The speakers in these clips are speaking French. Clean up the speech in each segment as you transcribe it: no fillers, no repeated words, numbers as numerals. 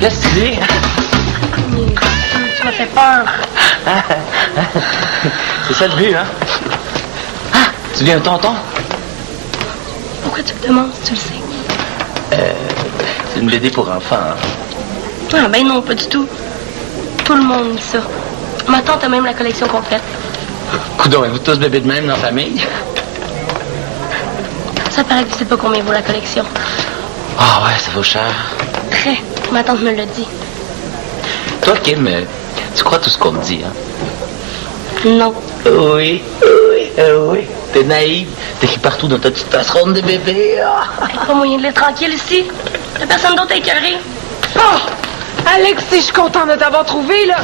Qu'est-ce que tu dis? Tu m'as fait peur. C'est ça le but, hein? Ah, tu viens un tonton? Pourquoi tu me demandes si tu le sais? C'est une BD pour enfants, hein? Ah ben non, pas du tout. Tout le monde dit ça. Ma tante a même la collection complète. Coudon, êtes-vous tous bébés de même dans la famille? Ça paraît que tu sais pas combien vaut la collection. Ah ouais, ça vaut cher. Très. Ma tante me l'a dit. Toi, Kim, tu crois tout ce qu'on te dit, hein? Non. Oui. T'es naïve. T'écris partout dans ta petite tasse ronde de bébé. Pas moyen de l'être tranquille ici. Y'a personne d'autre à écœurer. Oh! Alexis, je suis content de t'avoir trouvé, là.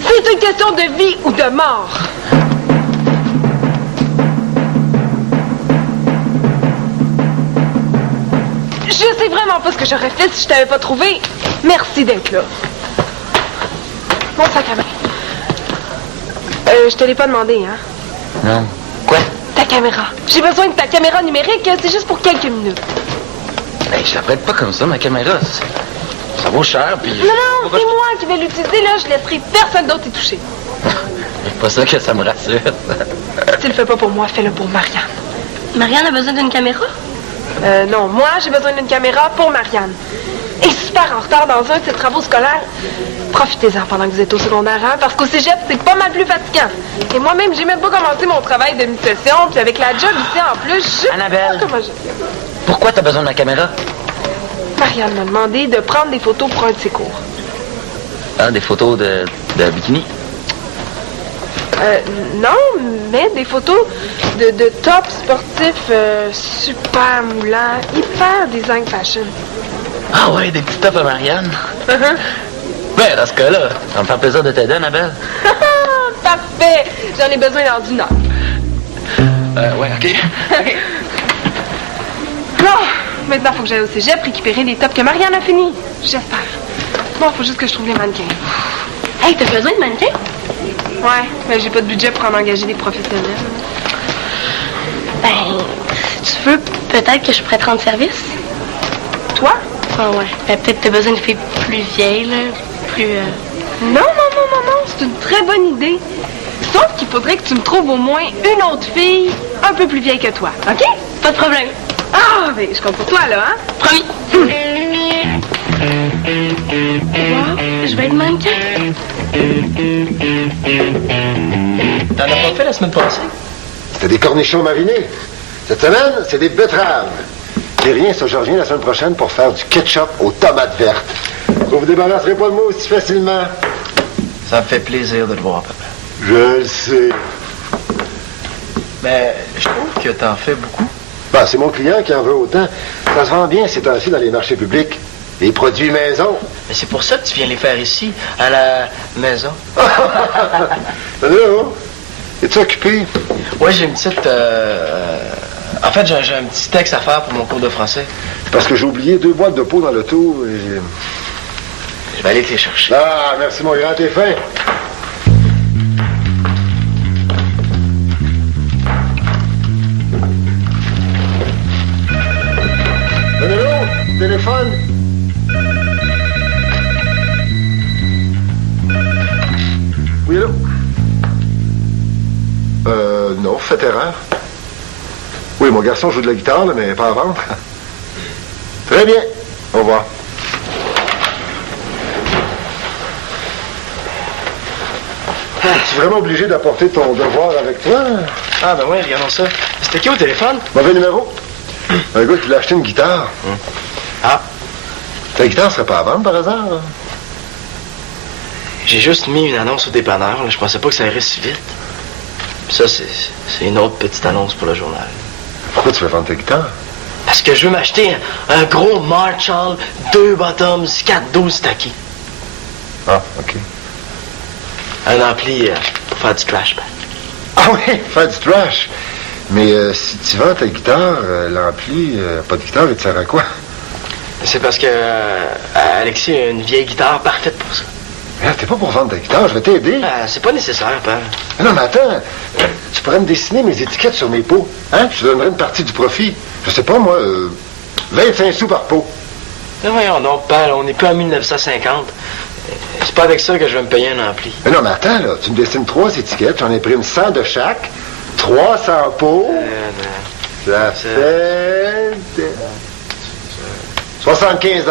C'est une question de vie ou de mort. Je sais vraiment pas ce que j'aurais fait si je t'avais pas trouvé. Merci d'être là. Mon sac à main. Je te l'ai pas demandé, hein? Non. Quoi? Ta caméra. J'ai besoin de ta caméra numérique, c'est juste pour quelques minutes. Ben, je la prête pas comme ça, ma caméra. Ça vaut cher, puis... Non, c'est moi qui vais l'utiliser, là. Je laisserai personne d'autre y toucher. C'est pas ça que ça me rassure. Si tu le fais pas pour moi, fais-le pour Marianne. Marianne a besoin d'une caméra? Non, moi, j'ai besoin d'une caméra pour Marianne. Et super en retard dans un de ses travaux scolaires. Profitez-en pendant que vous êtes au secondaire, hein, parce qu'au cégep, c'est pas mal plus fatigant. Et moi-même, j'ai même pas commencé mon travail de mi-session, puis avec la job ici en plus, Annabelle, pourquoi t'as besoin de la caméra? Marianne m'a demandé de prendre des photos pour un de ses cours. Ah, des photos de bikini? Non, mais des photos de top sportifs super moulants, hyper design fashion. Ah ouais, des petits tops à Marianne? Ben, dans ce cas-là, ça me fait plaisir de t'aider, Annabelle. Parfait! J'en ai besoin dans une heure. Ouais, OK. Bon, maintenant, faut que j'aille au cégep récupérer les tops que Marianne a fini. J'espère. Bon, faut juste que je trouve les mannequins. Hey, t'as besoin de mannequin? Ouais, mais j'ai pas de budget pour en engager des professionnels. Ben, si tu veux, peut-être que je pourrais te rendre service. Toi? Ah ouais. Ben, peut-être que t'as besoin de filles plus vieilles, là. Plus... Non, c'est une très bonne idée. Sauf qu'il faudrait que tu me trouves au moins une autre fille un peu plus vieille que toi, OK? Pas de problème. Ah, ben, je compte pour toi, là, hein? Promis. Wow, je vais être mannequin. T'en as pas fait la semaine passée? C'était des cornichons marinés. Cette semaine, c'est des betteraves. J'ai rien sur Georgien la semaine prochaine pour faire du ketchup aux tomates vertes. Vous vous débarrasserez pas de moi aussi facilement. Ça me fait plaisir de te voir, papa. Je le sais. Mais je trouve que t'en fais beaucoup. Ben, c'est mon client qui en veut autant. Ça se vend bien ces temps-ci dans les marchés publics. Les produits maison. Mais c'est pour ça que tu viens les faire ici, à la maison. Salut, hein? Es-tu occupé? Ouais, j'ai une petite... En fait, j'ai un petit texte à faire pour mon cours de français. C'est parce que j'ai oublié 2 boîtes de peau dans l'auto et... Je vais aller te les chercher. Ah, merci mon grand, t'es fin. Allô? Téléphone? Oui, allô? Non, faites erreur. Oui, mon garçon joue de la guitare, là, mais pas à vendre. Très bien. Au revoir. Tu es vraiment obligé d'apporter ton devoir avec toi? Ah, ben ouais, regardons ça. C'était qui au téléphone? Mauvais numéro. Un gars qui voulait acheter une guitare. Ah. Ta guitare serait pas à vendre, par hasard? Hein? J'ai juste mis une annonce au dépanneur. Là. Je pensais pas que ça irait si vite. Puis ça, c'est une autre petite annonce pour le journal. Pourquoi tu veux vendre ta guitare? Parce que je veux m'acheter un gros Marshall, 2 bottoms, 4-12 stacky. Ah, OK. Un ampli pour faire du trash back. Ah oui, faire du trash. Mais si tu vends ta guitare, l'ampli, pas de guitare, il te sert à quoi? C'est parce que Alexis a une vieille guitare parfaite pour ça. Regarde, t'es pas pour vendre ta guitare, je vais t'aider. C'est pas nécessaire, père. Non, mais attends. Tu pourrais me dessiner mes étiquettes sur mes pots. Hein? Je te donnerais une partie du profit. Je sais pas, moi, 25 sous par pot. Mais voyons donc, Pal, on n'est plus en 1950. C'est pas avec ça que je vais me payer un ampli. Mais non, mais attends, là, tu me dessines 3 étiquettes, j'en imprime 100 de chaque, 300 pots, ça fait... 75 $.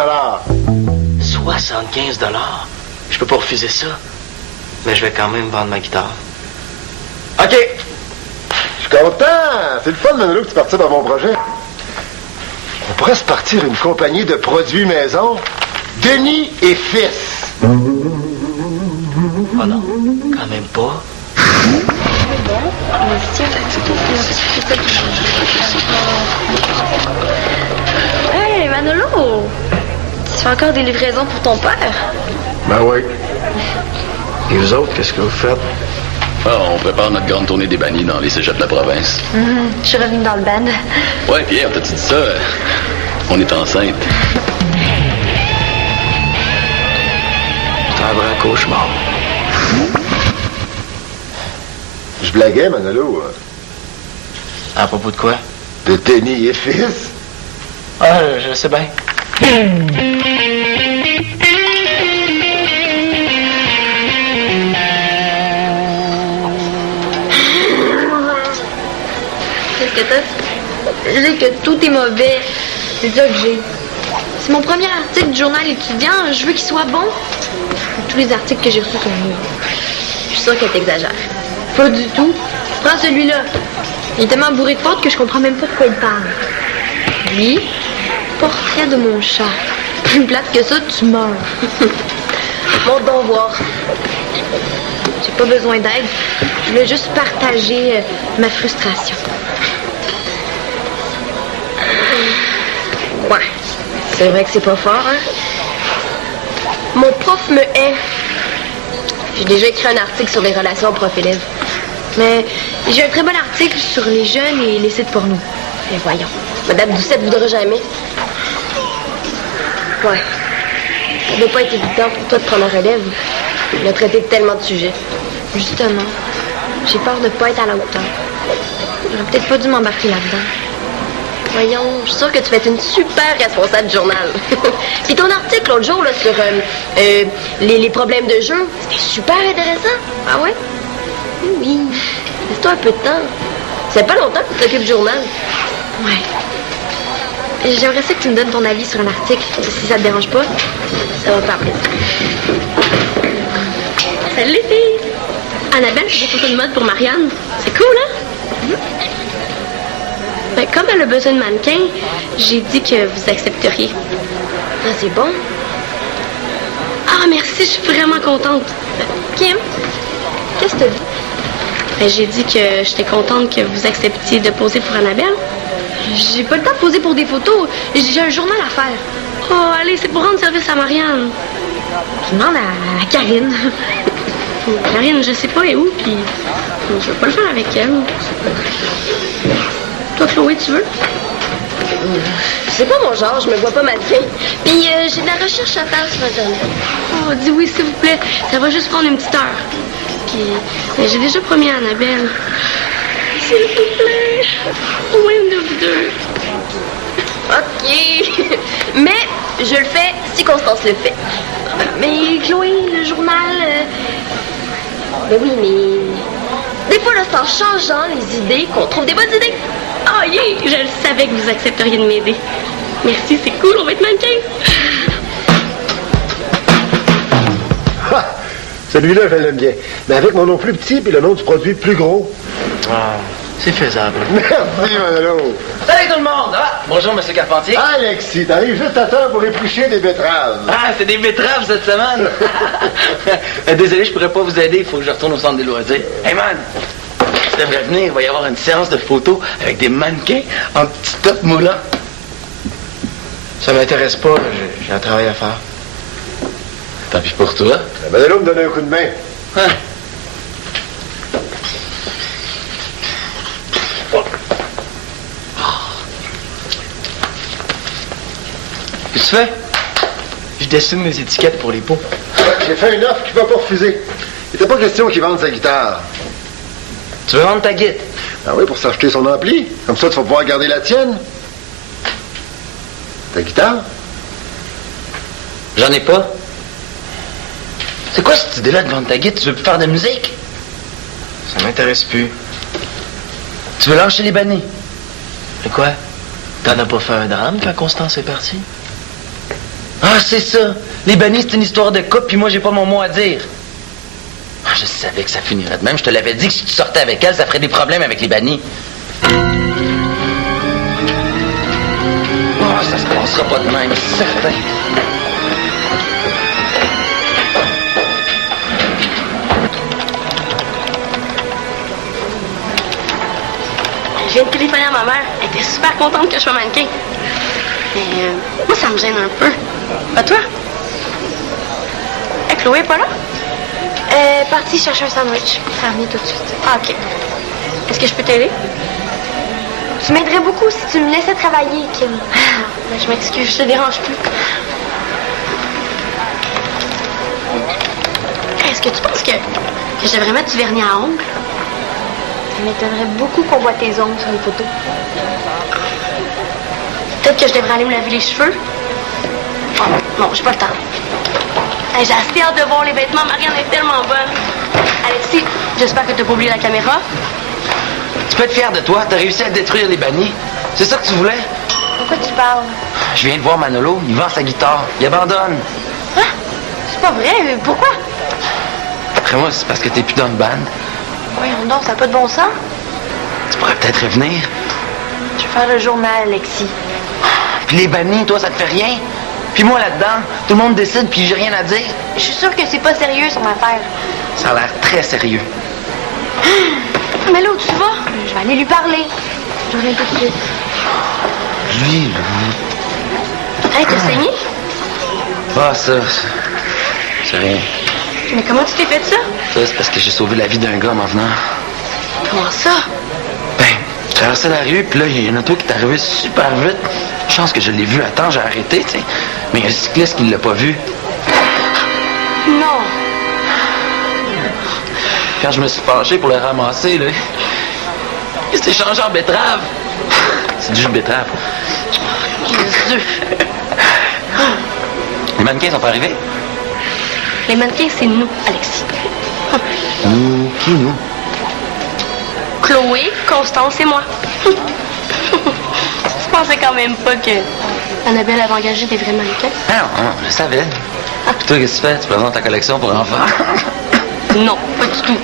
75 $? Je peux pas refuser ça. Mais je vais quand même vendre ma guitare. OK! Je suis content! C'est le fun, Manolo, que tu participes à mon projet. On pourrait se partir une compagnie de produits maison, Denis et Fils. Oh non, quand même pas. Hey, Manolo! Tu fais encore des livraisons pour ton père? Ben oui. Et vous autres, qu'est-ce que vous faites? Ah, on prépare notre grande tournée des bannis dans les cégeps de la province. Je suis revenue dans le band. Ouais, Pierre, t'as-tu dit ça? On est enceinte. C'est un vrai cauchemar. Je blaguais, Manolo. À propos de quoi? De Denis et Fils. Ah, je sais bien. Qu'est-ce que t'as? Je dis que tout est mauvais. C'est ça que j'ai. C'est mon premier article du journal étudiant. Je veux qu'il soit bon. Tous les articles que j'ai reçus sont nuls. Je suis sûre qu'elle t'exagère. Pas du tout. Prends celui-là. Il est tellement bourré de fautes que je comprends même pas de quoi il parle. Lui, portrait de mon chat. Plus plate que ça, tu meurs. Monte donc voir. J'ai pas besoin d'aide. Je voulais juste partager ma frustration. Ouais. C'est vrai que c'est pas fort, hein? Mon prof me hait. J'ai déjà écrit un article sur les relations prof-élève. Mais j'ai un très bon article sur les jeunes et les sites porno. Mais voyons. Madame Doucette voudra jamais. Ouais. Ça doit pas être évident pour toi de prendre la relève. Il a traité de tellement de sujets. Justement. J'ai peur de pas être à la hauteur. J'aurais peut-être pas dû m'embarquer là-dedans. Voyons, je suis sûre que tu vas être une super responsable du journal. Puis ton article l'autre jour là, sur les problèmes de jeu, c'était super intéressant. Ah ouais? Oui. Laisse-toi un peu de temps. Ça fait pas longtemps que tu t'occupes du journal. Ouais. J'aimerais ça que tu me donnes ton avis sur un article, si ça te dérange pas. Ça va me faire plaisir. Salut les filles! Annabelle, j'ai des photos de mode pour Marianne. C'est cool, hein? Ben, comme elle a besoin de mannequin, j'ai dit que vous accepteriez. Ah, c'est bon. Ah, merci, je suis vraiment contente. Kim, qu'est-ce que t'as dit? Ben, j'ai dit que j'étais contente que vous acceptiez de poser pour Annabelle. J'ai pas le temps de poser pour des photos. J'ai un journal à faire. Oh, allez, c'est pour rendre service à Marianne. Je demande à Karine. Karine, je sais pas, elle est où, puis je veux pas le faire avec elle. Toi, Chloé, tu veux? C'est pas mon genre, je me vois pas mannequin. Puis j'ai de la recherche à faire sur Internet. Oh, dis oui, s'il vous plaît. Ça va juste prendre une petite heure. Puis j'ai déjà promis à Annabelle. S'il vous plaît. Au moins une de vous deux. OK. Mais je le fais si Constance le fait. Mais Chloé, le journal... Ben oui, mais... Des fois, là, c'est en changeant les idées qu'on trouve des bonnes idées. Ah, yeah! Je le savais que vous accepteriez de m'aider. Merci, c'est cool, on va être mannequin. Ha! Celui-là, je l'aime bien. Mais avec mon nom plus petit puis le nom du produit plus gros. Ah, c'est faisable. Merci, Manolo. Salut tout le monde! Ah, bonjour, Monsieur Carpentier. Alexis, t'arrives juste à temps pour éplucher des betteraves. Ah, c'est des betteraves cette semaine! Désolé, je pourrais pas vous aider, il faut que je retourne au centre des loisirs. Hey man! Tu devrais venir, il va y avoir une séance de photos avec des mannequins en petit top moulant. Ça m'intéresse pas, j'ai un travail à faire. Tant pis pour toi. Manolo me donne un coup de main. Hein? Qu'est-ce que tu fais? Je dessine mes étiquettes pour les pots. Ouais, j'ai fait une offre qu'il ne va pas refuser. Il n'était pas question qu'il vende sa guitare. Tu veux vendre ta guitare? Ah oui, pour s'acheter son ampli. Comme ça, tu vas pouvoir garder la tienne. Ta guitare? J'en ai pas. C'est quoi cette idée-là de vendre ta guide? Tu veux plus faire de musique? Ça m'intéresse plus. Tu veux lâcher les bannis? Et quoi? T'en as pas fait un drame quand Constance est partie? Ah, c'est ça. Les bannis, c'est une histoire de couple, puis moi, j'ai pas mon mot à dire. Ah, je savais que ça finirait de même. Je te l'avais dit que si tu sortais avec elle, ça ferait des problèmes avec les bannis. Oh, ça se passera pas de même, c'est certain. Je viens de téléphoner à ma mère. Elle était super contente que je sois mannequin. Mais moi, ça me gêne un peu. Pas toi? Chloé est pas là? Partie chercher un sandwich. Ça revient tout de suite. Ah, OK. Est-ce que je peux t'aider? Tu m'aiderais beaucoup si tu me laissais travailler, Kim. Ben, je m'excuse, je te dérange plus. Est-ce que tu penses que je devrais mettre du vernis à ongles? Ça m'étonnerait beaucoup qu'on voit tes ongles sur les photos. Peut-être que je devrais aller me laver les cheveux? Oh, non, j'ai pas le temps. Hey, j'ai assez hâte de voir les vêtements. Marianne est tellement bonne. Alexis, j'espère que t'as pas oublié la caméra. Tu peux être fier de toi. T'as réussi à détruire les bannis. C'est ça que tu voulais? Pourquoi tu parles? Je viens de voir Manolo. Il vend sa guitare. Il abandonne. Ah! C'est pas vrai. Pourquoi? Après moi, c'est parce que t'es plus dans le band. Voyons donc, ça n'a pas de bon sens. Tu pourrais peut-être revenir. Je vais faire le journal, Alexis. Puis les bannis, toi, ça te fait rien? Puis moi, là-dedans, tout le monde décide, puis j'ai rien à dire. Je suis sûre que c'est pas sérieux, son affaire. Ça a l'air très sérieux. Mais là où tu vas? Je vais aller lui parler. Je reviens tout de suite. Lui, Hey, t'as saigné? ah, ça, c'est rien. Mais comment tu t'es fait ça? Ça, c'est parce que j'ai sauvé la vie d'un gars en m'en venant. Comment ça? Ben, je traversais la rue, puis là, il y a une auto qui est arrivée super vite. Chance que je l'ai vu à temps, j'ai arrêté, tu sais. Mais il y a un cycliste qui ne l'a pas vu. Non. Quand je me suis penché pour le ramasser, là, il s'est changé en betterave. C'est du jus de betterave. Jésus. Les mannequins sont pas arrivés? Les mannequins, c'est nous, Alexis. Nous? Qui, nous? Chloé, Constance et moi. Je pensais quand même pas que Annabelle avait engagé des vrais mannequins. Ah non, je savais. Puis toi, qu'est-ce que tu fais? Tu présentes ta collection pour enfants? Non, pas du tout.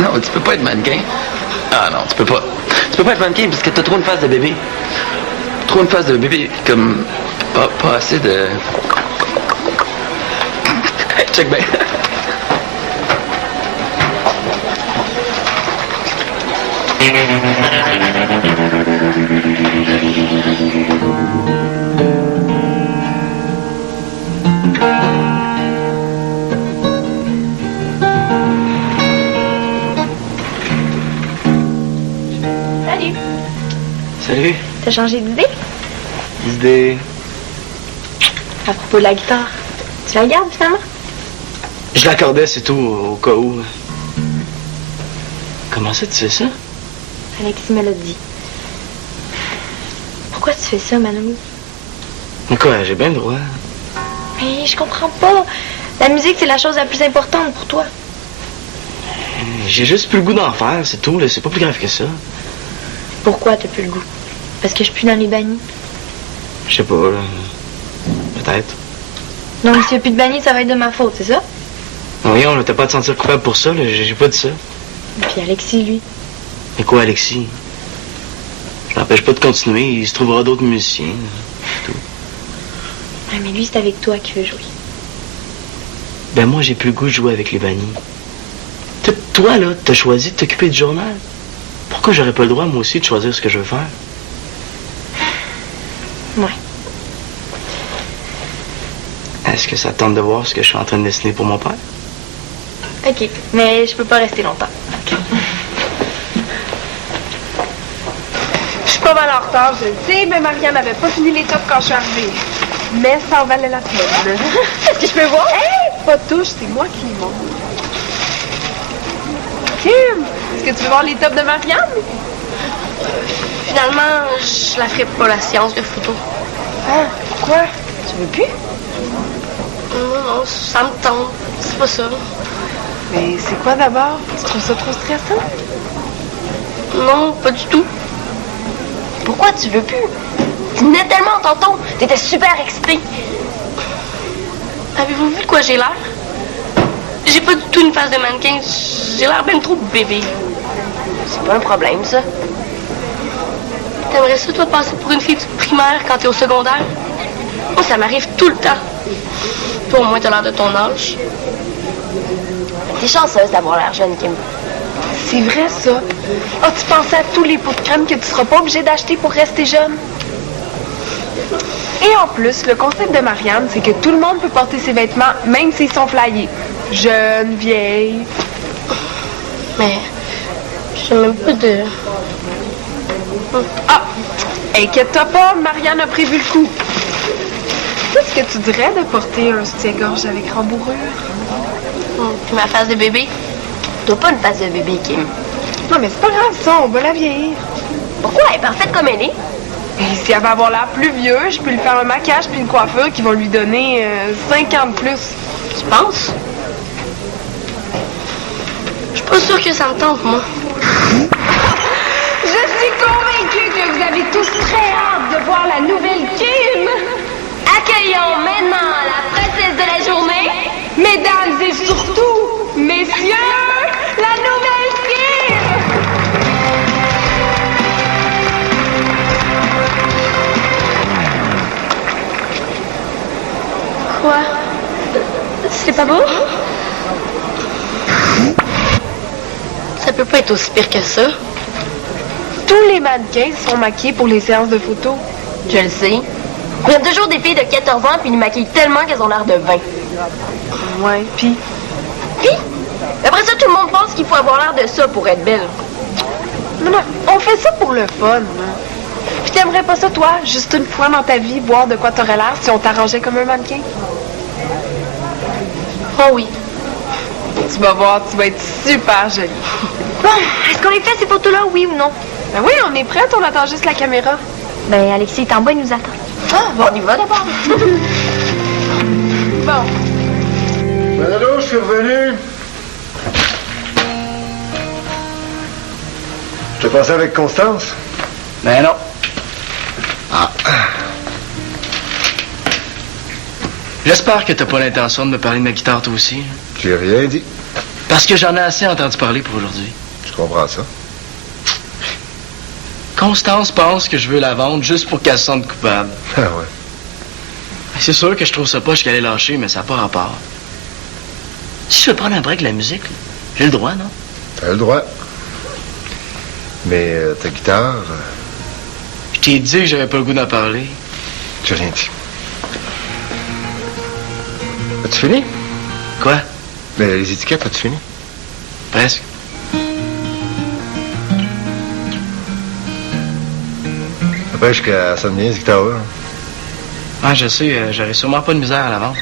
Non, tu peux pas être mannequin. Ah non, tu peux pas. Tu peux pas être mannequin parce que t'as trop une face de bébé. Trop une face de bébé, comme pas assez de... Hey, check bien. Salut. Salut. T'as changé d'idée? Idée. À propos de la guitare. Tu la gardes, finalement? Je l'accordais, c'est tout, au cas où. Comment ça, tu sais ça? Alexis me l'a dit. Pourquoi tu fais ça, Manolo? Mais quoi, j'ai bien le droit. Mais je comprends pas. La musique, c'est la chose la plus importante pour toi. J'ai juste plus le goût d'en faire, c'est tout, là. C'est pas plus grave que ça. Pourquoi t'as plus le goût? Parce que je suis plus dans les bannis. Je sais pas, là. Peut-être. Non, mais s'il n'y a plus de bannis, ça va être de ma faute, c'est ça? Voyons, là, t'as pas à te sentir coupable pour ça, là. J'ai pas dit ça. Et puis Alexis, lui. Mais quoi, Alexis? Je l'empêche pas de continuer, il se trouvera d'autres musiciens. C'est tout. Ouais, mais lui, c'est avec toi qu'il veut jouer. Ben moi, j'ai plus le goût de jouer avec les bannis. Toi, là, t'as choisi de t'occuper du journal. Pourquoi j'aurais pas le droit, moi aussi, de choisir ce que je veux faire? Ouais. Est-ce que ça te tente de voir ce que je suis en train de dessiner pour mon père? OK, mais je peux pas rester longtemps. Je suis pas mal en retard, je le sais, mais Marianne n'avait pas fini les tops quand je suis arrivée. Mais ça en valait la peine. Est-ce que je peux voir? Hey, pas de touche, c'est moi qui les montre. Kim, est-ce que tu veux voir les tops de Marianne? Finalement, je la ferai pas, la séance de photo. Ah, pourquoi? Tu veux plus? Non, ça me tente. C'est pas ça. Mais c'est quoi d'abord? Tu trouves ça trop stressant? Non, pas du tout. Pourquoi tu veux plus? Tu venais tellement tantôt. T'étais super excité. Avez-vous vu de quoi j'ai l'air? J'ai pas du tout une face de mannequin. J'ai l'air bien trop bébé. C'est pas un problème, ça. T'aimerais ça, toi, passer pour une fille du primaire quand t'es au secondaire? Moi, ça m'arrive tout le temps. Toi, au moins, t'as l'air de ton âge. T'es chanceuse d'avoir l'air jeune, Kim. C'est vrai, ça. As-tu pensé à tous les pots de crème que tu seras pas obligé d'acheter pour rester jeune? Et en plus, le concept de Marianne, c'est que tout le monde peut porter ses vêtements, même s'ils sont flyés. Jeune, vieille. Mais j'ai même pas de... Ah! Inquiète-toi pas, Marianne a prévu le coup. Qu'est-ce que tu dirais de porter un soutien-gorge avec rembourrure? Puis ma face de bébé? T'as pas une face de bébé, Kim. Non, mais c'est pas grave, ça, on va la vieillir. Pourquoi? Elle est parfaite comme elle est. Et si elle va avoir l'air plus vieux, je peux lui faire un maquillage puis une coiffure qui vont lui donner 5 ans de plus. Tu penses? Je suis pas sûre que ça me tente, moi. Je suis convaincue que vous avez tous très hâte de voir la nouvelle Kim. Accueillons maintenant la princesse de la journée. Mesdames et surtout, messieurs, la nouvelle Kim. Quoi? C'est pas beau? Ça peut pas être aussi pire que ça. Tous les mannequins sont maquillés pour les séances de photos. Je le sais. Il y a toujours des filles de 14 ans puis ils maquillent tellement qu'elles ont l'air de 20. Ouais, puis Puis, après ça, tout le monde pense qu'il faut avoir l'air de ça pour être belle. non, on fait ça pour le fun. Hein. Puis t'aimerais pas ça, toi, juste une fois dans ta vie, voir de quoi t'aurais l'air si on t'arrangeait comme un mannequin? Oh oui. Tu vas voir, tu vas être super jolie. Bon, est-ce qu'on les fait ces photos-là, oui ou non? Ben oui, on est prête, on attend juste la caméra. Ben, Alexis est en bas, il nous attend. Ah, bon, on y va d'abord. Bon. Ben allô, je suis revenu. Je te passais avec Constance? Ben non. Ah. J'espère que t'as pas l'intention de me parler de ma guitare toi aussi. J'ai rien dit. Parce que j'en ai assez entendu parler pour aujourd'hui. Je comprends ça. Constance pense que je veux la vendre juste pour qu'elle se sente coupable. Ah ouais. C'est sûr que je trouve ça poche qu'elle ait lâché, mais ça n'a pas rapport. Si je veux prendre un break de la musique, là, j'ai le droit, non? T'as le droit. Mais ta guitare, Je t'ai dit que j'avais pas le goût d'en parler. j'ai rien dit. As-tu fini? Quoi? Les étiquettes, as-tu fini? Presque. N'empêche que ça sonne bien, cette guitare-là. Ah, je sais, j'aurais sûrement pas de misère à la vendre.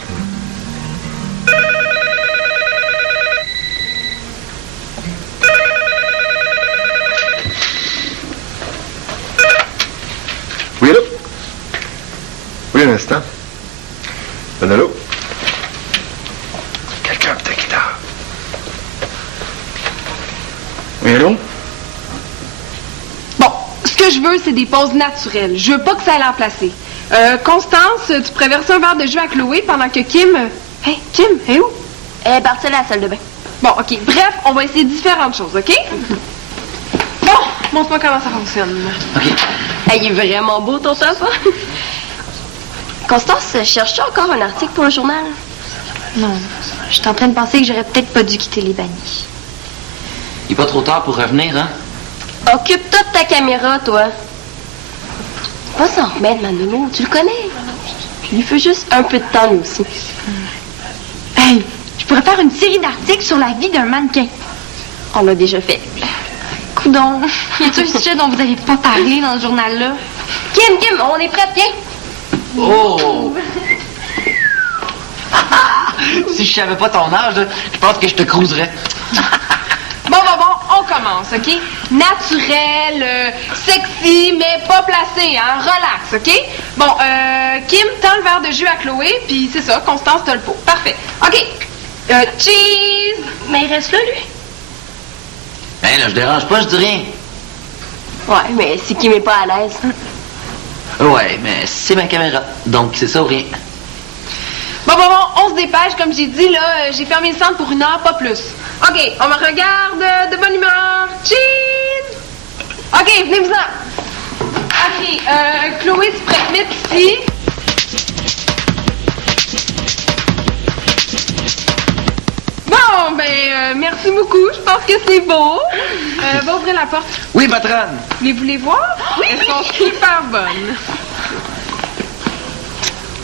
Oui, allô? Oui, un instant. Ben, allô? Quelqu'un avec ta guitare. Oui, allô? Bon, ce que je veux, c'est des pauses naturelles. Je veux pas que ça aille en placer. Constance, tu pourrais verser un verre de jus à Chloé pendant que Kim... Hey, Kim, elle est où? Elle est partie à la salle de bain. Bon, OK. Bref, on va essayer différentes choses, OK? Bon, montre-moi comment ça fonctionne. Elle est vraiment beau, ton top, hein? Constance, cherches-tu encore un article pour le journal? Non, je suis en train de penser que j'aurais peut-être pas dû quitter les bannis. Il est pas trop tard pour revenir, hein? Occupe-toi de ta caméra, toi. Pas s'en remettre, Manolo, tu le connais. Il lui faut juste un peu de temps, lui aussi. Hey, je pourrais faire une série d'articles sur la vie d'un mannequin. On l'a déjà fait. Coudon, y a-t-il un sujet dont vous n'avez pas parlé dans ce journal-là? Kim, on est prêts, viens. Oh! Si je savais pas ton âge, là, je pense que je te cruiserais. Bon, on commence, OK? Naturel, sexy, mais pas placé, hein? Relax, OK? Bon, Kim, tends le verre de jus à Chloé, puis c'est ça, Constance, t'as le pot. Parfait. OK. Cheese! Mais il reste là, lui. Hein, là, je dérange pas, je dis rien. Ouais, mais si Kim est pas à l'aise. Ouais, mais c'est ma caméra, donc c'est ça ou rien. Bon, on se dépêche. Comme j'ai dit, là, j'ai fermé le centre pour 1 heure, pas plus. OK, on me regarde de bonne humeur. Cheese! OK, venez-vous-en. OK, Chloé, tu pourrais te mettre ici. Bon, merci beaucoup. Je pense que c'est beau. Va ouvrir la porte. Oui, patronne. Voulez-vous les voir? Oui. Elles sont super bonnes.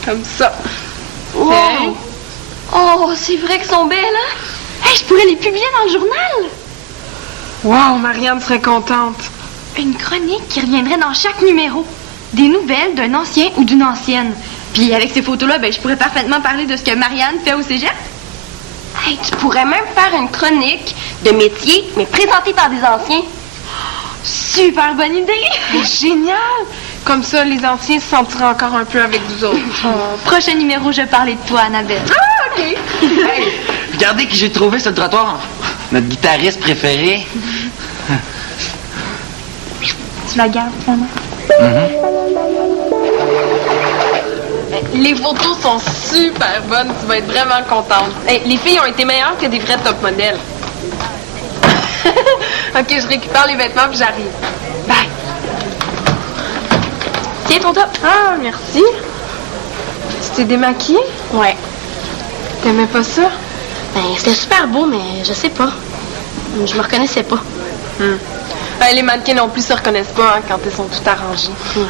Comme ça. Wow. Hey. Oh, c'est vrai qu'elles sont belles, hein? Hey, je pourrais les publier dans le journal. Wow, Marianne serait contente. Une chronique qui reviendrait dans chaque numéro. Des nouvelles d'un ancien ou d'une ancienne. Puis avec ces photos-là, je pourrais parfaitement parler de ce que Marianne fait au cégep. Hey, tu pourrais même faire une chronique de métier, mais présentée par des anciens. Super bonne idée. Génial! Comme ça, les anciens se sentiront encore un peu avec vous autres. Prochain numéro, je parlais de toi, Annabelle. Ah, OK! Hey, regardez qui j'ai trouvé sur le trottoir. Notre guitariste préféré. Tu la gardes, maman? Les photos sont super bonnes. Tu vas être vraiment contente. Hey, les filles ont été meilleures que des vrais top modèles. OK, je récupère les vêtements puis j'arrive. Bye. Tiens, ton top. Ah, merci. Tu t'es démaquillée? Ouais. T'aimais pas ça? C'était super beau, mais je sais pas. Je me reconnaissais pas. Les mannequins non plus se reconnaissent pas quand elles sont toutes arrangées. Ouais.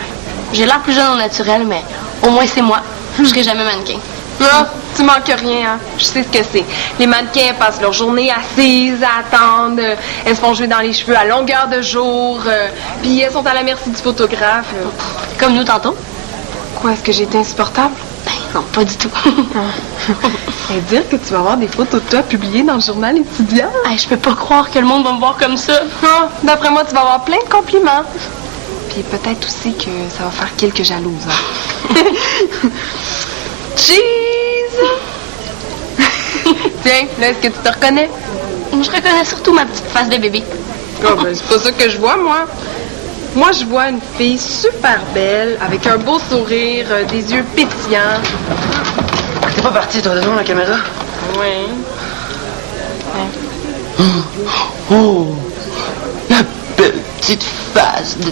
J'ai l'air plus jeune au naturel, mais au moins c'est moi. Je serai jamais mannequin. Ah, tu manques rien, hein? Je sais ce que c'est. Les mannequins passent leur journée assises à attendre. Elles se font jouer dans les cheveux à longueur de jour. Puis elles sont à la merci du photographe. Comme nous tantôt. Quoi, est-ce que j'ai été insupportable? Non, pas du tout. Et dire que tu vas avoir des photos de toi publiées dans le journal étudiant? Je peux pas croire que le monde va me voir comme ça. Ah, d'après moi, tu vas avoir plein de compliments. Puis peut-être aussi que ça va faire quelques jalouses. Hein? Cheese! Tiens, là, est-ce que tu te reconnais? Je reconnais surtout ma petite face de bébé. Oh, c'est pas ça que je vois, moi. Moi, je vois une fille super belle, avec un beau sourire, des yeux pétillants. T'es pas parti, toi, devant la caméra? Oui. Oh! La petite face de